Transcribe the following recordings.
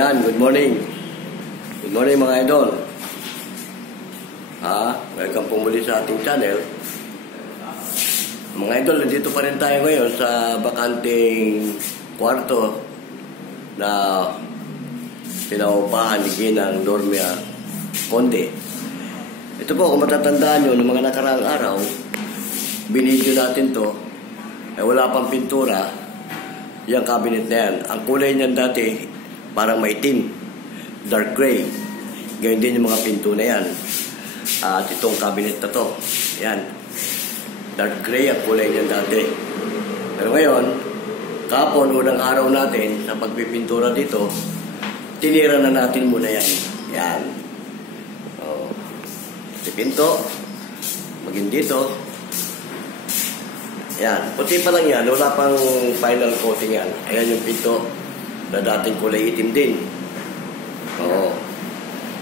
Ayan, good morning. Good morning mga idol. Welcome po muli sa ating channel. Mga idol, nandito pa rin tayo ngayon sa bakanting kwarto na pinaupahan ni Ginang Normia Conde. Ito po, kung matatandaan nyo, noong mga nakaraang araw, binidyo natin to, wala pang pintura, yung cabinet na yan. Ang kulay niyan dati, parang maitim, dark gray. Ganyan din yung mga pinto na yan. At itong cabinet na to, yan, dark gray ang kulay niyan dati. Pero ngayon, kapon, unang araw natin sa pagpipintura dito, tinira na natin muna yan. Yan. Si pinto, maging dito. Yan. Puti pa lang yan. Wala pang final coating yan. Ayan yung pinto na dating kulay itim din. Oo.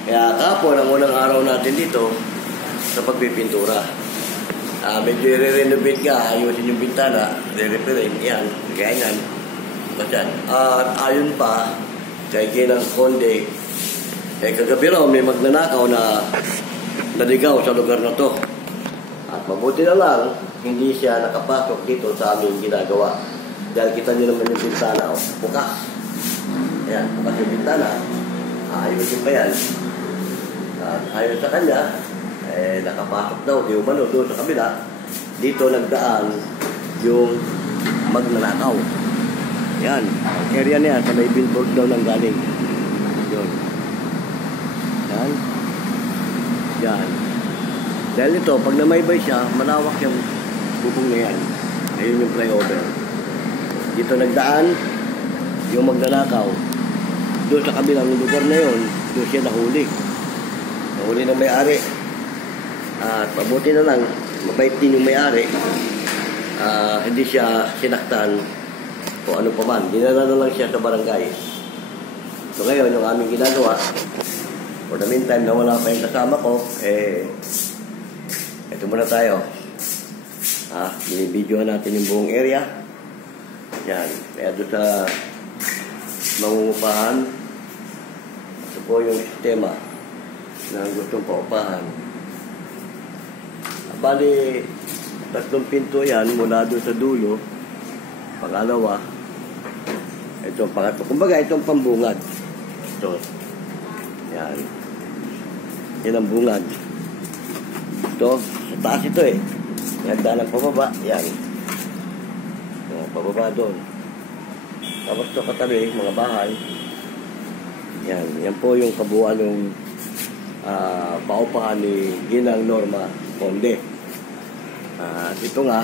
Kaya kapon, ang unang araw natin dito sa pagpipintura. Medyo i-renovate ka. Ayusin yung bintana. Re-repair. Yan. Ganyan. At ayon pa kay Ginang Conde, kagabi raw may magnanakaw na naligaw sa lugar na to. At mabuti na lang, hindi siya nakapasok dito sa aming ginagawa. Dahil kita nyo naman yung bintana, bukas. Ayan, bukas yung bintana. Ayusin pa yan. At ayon sa kanya, nakapasok daw, di umano doon sa kabila. Dito nagdaan yung magnanakaw. Yan, ang area niya, sa may billboard daw nang galing. Yun. Yan. Yan. Dahil ito, pag namaybay siya, malawak yung bubong na yan. Ayun yung flyover. Dito nagdaan, yung magnanakaw. Doon sa kabilang lugar na yun, doon siya nahuli. Nahuli ng may-ari. At mabuti na lang, mabait din yung may-ari. Hindi siya sinaktan o ano pa man. Dinala na lang siya sa barangay. So ngayon, yung aming ginagawa, for the meantime na wala pa yung kasama ko, ito muna tayo. Binibidyohan natin yung buong area. Yan. Kaya doon sa mangungupahan, ito po yung sistema na gustong paupahan. Bali, 3 pinto yan mula doon sa dulo. Pangalawa, ito ang pangatlo. Kumbaga, itong pambungad. Ito. Yan. Yan ang bungad. Ito, sa taas ito eh. Nagdaan ng pababa. Yan. Pababa doon. Tapos ito katabi, mga bahay. Yan. Yan po yung kabuuan ng paupahan ni Ginang Norma Conde. Ito nga,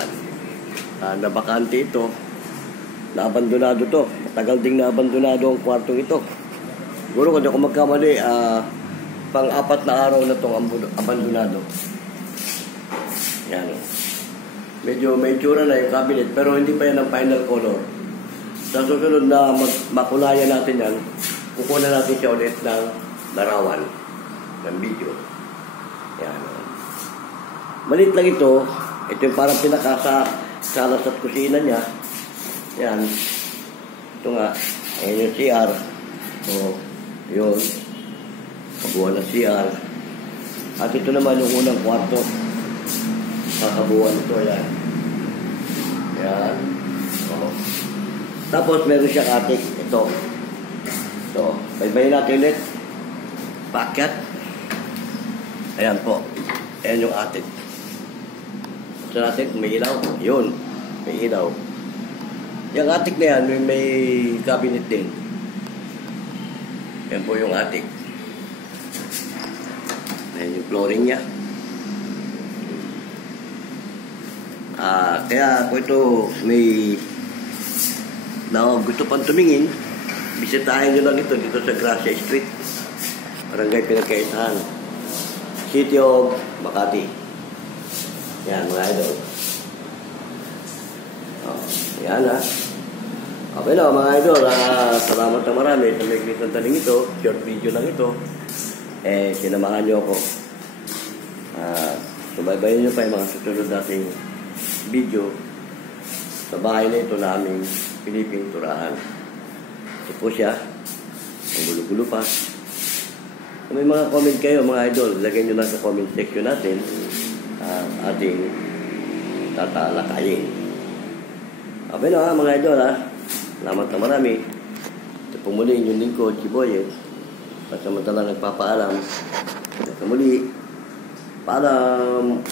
nabakante ito. Naabandonado to. Matagal ding naabandonado ang kwartong ito. Siguro kung ako magkamali, pang-4 na araw na itong abandonado. Yan. Medyo may tsura na yung cabinet, pero hindi pa yan ang final color. Sa susunod na makulayan natin yan, kukunan natin siya ulit ng larawan ng video. Yan. Malit lang ito. Ito yung parang pinakasalas at kusina niya. Yan. Ito nga. Ayan yung CR. So, yun. Kabuuan ng CR. At ito naman yung unang kwarto. Kabuuan ito. Yan. Yan. So, tapos meron siya katik. Ito. Ito. Baybayin natin ulit. Pakyat. Ayan po. Ayan yung atik. Ito natin. May ilaw. Yun. May ilaw. Yung attic na yan, may cabinet din. Yan po yung attic. Ayan yung flooring niya. Kaya po ito, may gusto pang tumingin, bisitahin nyo lang ito dito sa Gracia Street. Barangay Pinagkaisahan. City of Makati. Yan, mga idol. Yan Okay na mga idol, salamat na marami sa may klisang taling ito. Short video lang ito. Sinamahan nyo ako. Subaybayin nyo pa yung mga susunod nating video sa bahay na ito na aming pinipinturahan. Ito po siya. Ang gulo-gulo pa. Kung may mga comment kayo, mga idol, lagay nyo lang sa comment section natin. Ating tatalakayin. Okay na mga idol ha. Salamat na marami. Ito po muli inyong lingkod, si Boyet. At samantala nagpapaalam. Ito muli. Paalam.